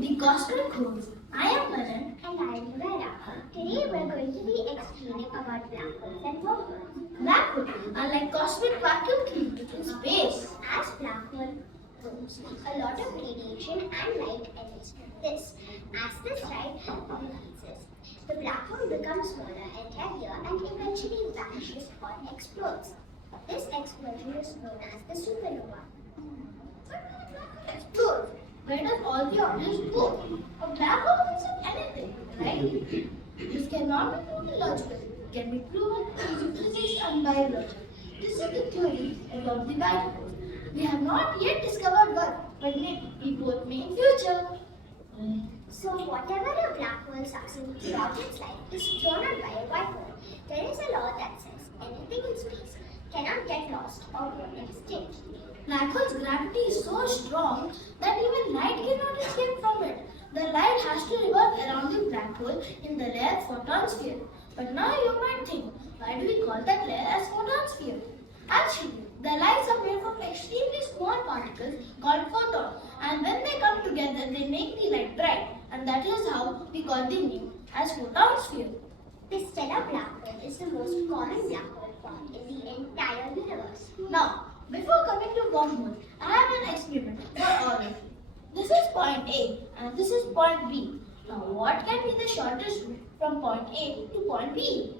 to the Cosmic Holes. I am Manan. And I'm Vera. Today we're going to be explaining about black holes and wormholes. Black holes are like cosmic vacuum cleaners in space. As black holes a lot of radiation and light enters this. As this light releases, the black hole becomes smaller and heavier and eventually vanishes or explodes. This explosion is known as the supernova. Explode. Where does all the objects go? A black hole isn't anything, right? This cannot be proven logically. It can be proven using physics and biology. This is the theory about the black hole. We have not yet discovered what, but we both may in future. So whatever a black hole sucks in throughout its life is thrown out by a white hole. There is a law that says anything in space cannot get lost or go extinct. Black hole's gravity is so strong that even light cannot escape from it. The light has to revolve around the black hole in the layer photon sphere. But now you might think, why do we call that layer as photon sphere? Actually, the lights are made from extremely small particles called photons, and when they come together, they make the light bright, and that is how we call the name as photon sphere. The stellar black hole is the most common black hole formed in the entire universe. Now, before coming to wormholes, I have an experiment for all of you. This is point A and this is point B. Now, what can be the shortest route from point A to point B?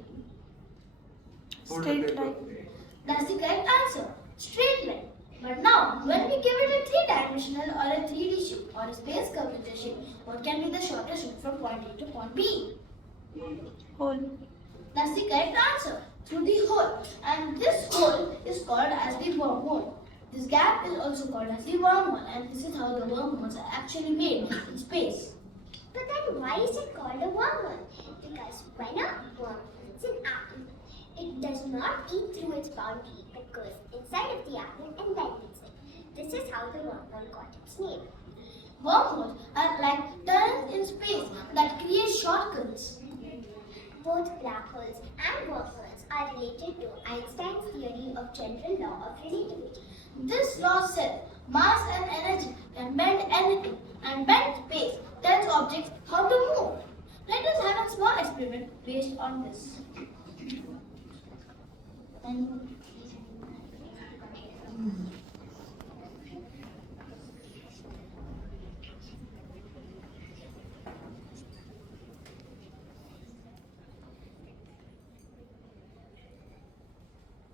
Straight line. That's the correct answer. Straight line. But now, when we give it a three-dimensional or a 3D shape or a space curvature shape, what can be the shortest route from point A to point B? Hole. That's the correct answer. Through the hole. And this hole is called as the wormhole. This gap is also called as the wormhole, and this is how the wormholes are actually made in space. But then why is it called a wormhole? Because when a worm eats an apple, it does not eat through its boundary but goes inside of the apple and then eats it. This is how the wormhole got its name. Wormholes are like tunnels in space that create shortcuts. Both black holes and wormholes are related to Einstein's theory of general law of relativity. This law said mass and energy can bend anything, and bent space tells objects how to move. Let us have a small experiment based on this.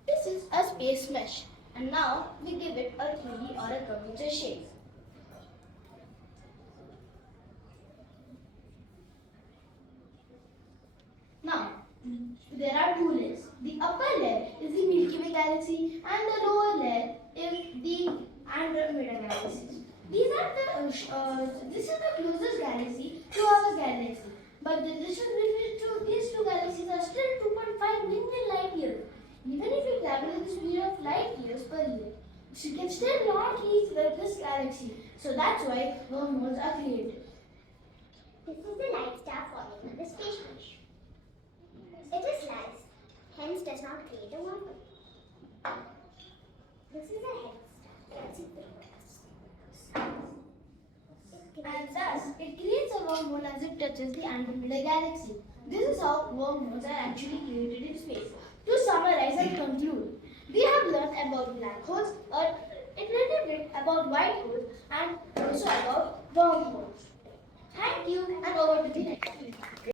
This is a space mesh, and now we give it a 3D or a curvature shape. Now, there are two layers. The upper layer is the Milky Way galaxy, and the lower layer is the Andromeda galaxy. This is the closest galaxy to our galaxy, but the distance between these two galaxies are still 2.5 million light years. Even if you travel at the speed of light years per year, you can still not reach this galaxy. So that's why wormholes are created. This is the light star forming on the space mesh. It is light, hence does not create a wormhole. This is a head star. Let's see the And thus, it creates a wormhole as it touches the Andromeda galaxy. This is how wormholes are actually created in space. To summarize and conclude, we have learned about black holes, a little bit about white holes, and also about wormholes. Thank you, and over to the next.